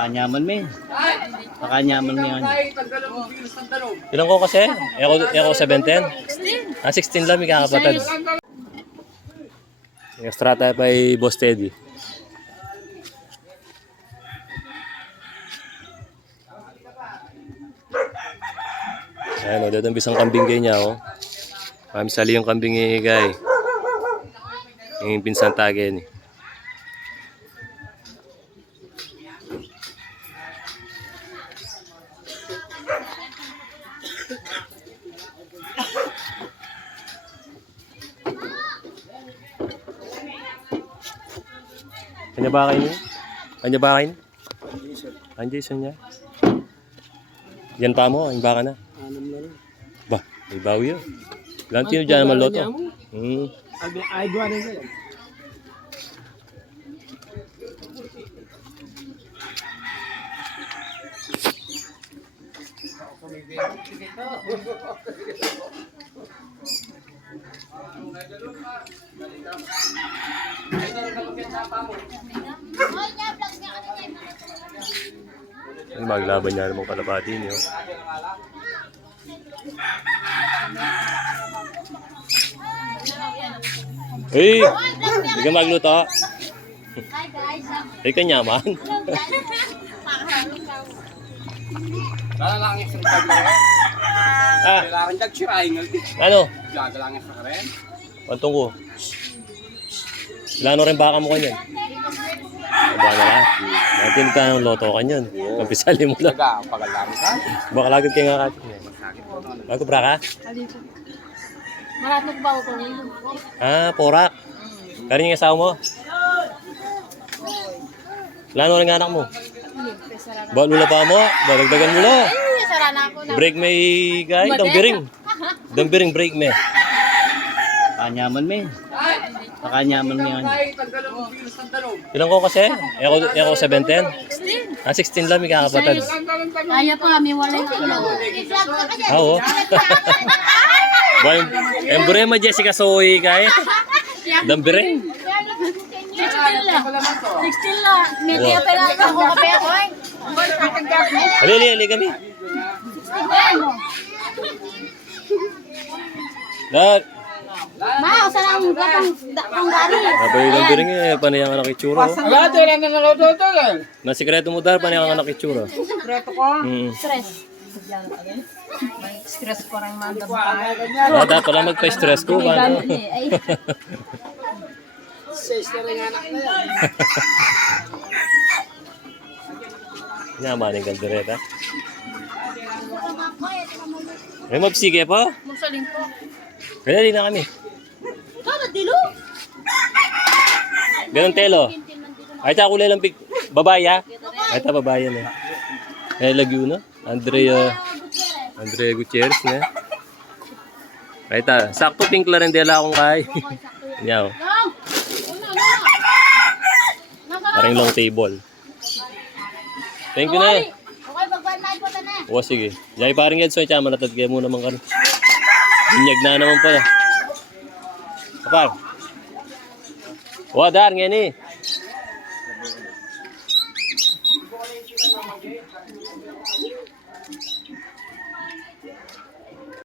Kanyaman me. Kanyaman me yan. Ilan ko kasi? Ako 17? 16. 16 lang, may kakapatid. Extra tayo pa Boss Teddy. Ayan o, dadambis ang kambing kayo niya o. Mami sali yung kambing ni Guy. Yung pinsan tagin. Kanya ba kayo niya? Kanya ba kayo niya? Ang Jason niya. Yan pa mo, yung baka na. Ba, may bawi yun. Ilang tino dyan naman loto. Ay, dua rin sa'yo. Ay, maglaban niya namang kalapati niyo. Hey! Hindi ka magluto. Ay, kanyaman. Lalangin sa kanya. Kailangan dagsirahin nga. Ano? Gagalangin sa kanya. Pantong ko. Lano rin baka mo kanyan. Baka na lang. Natin ka ng loto kanyan. Kampisali mo lang. Pagalangin ka. Baka lagad kayo nga katin. Bago bra ka? Maratog ba ako ngayon? Ah, porak. Kari yung asawa mo? Lano rin anak mo? Balula pa mo? Balagdagan mo lang. Ay, sarana ako na. Break may guy. Dambiring. Dambiring break me. Kanyaman me. Kanyaman me yan. Ilan ko kasi? Ako 17? 16 lang, may kakapatid. Kaya pa kami walay kilo. Oo. Yung brema Jessica Soy kay. Dambiring. 16 lang. 16 lang. Media pa lang ako kape ako eh. Ali kami. Dad. Ma, usa lang gatang gari. Abay dambiring eh, panayang anak itsura. Wala, wala na naloto ito. Na sikreto mo dar, panayang anak itsura. Sekreto ko. Stress. May stress ko rin mga Dapat pala magpa-stress ko. Paano? Ay, Says na rin anak na yan. Nyamanin kaldereta. May mabsige pa? magsaling po. Kaya din na kami. Kada dilo. Ganun telo. Ay, ta kulay lang babae ha? Ay, ta babae yan eh. Ay, Laguna. Andrea Gutierrez na. Ay, ta. Sakto pink larendela akong kay. Yan o. Parang long table. Thank you na. Okay, magbanay po ta na. O, sige. Jai parang Edson, siya manatad kayo muna naman ka. Binyag na naman pala. Kapag. Wadar, nga ni.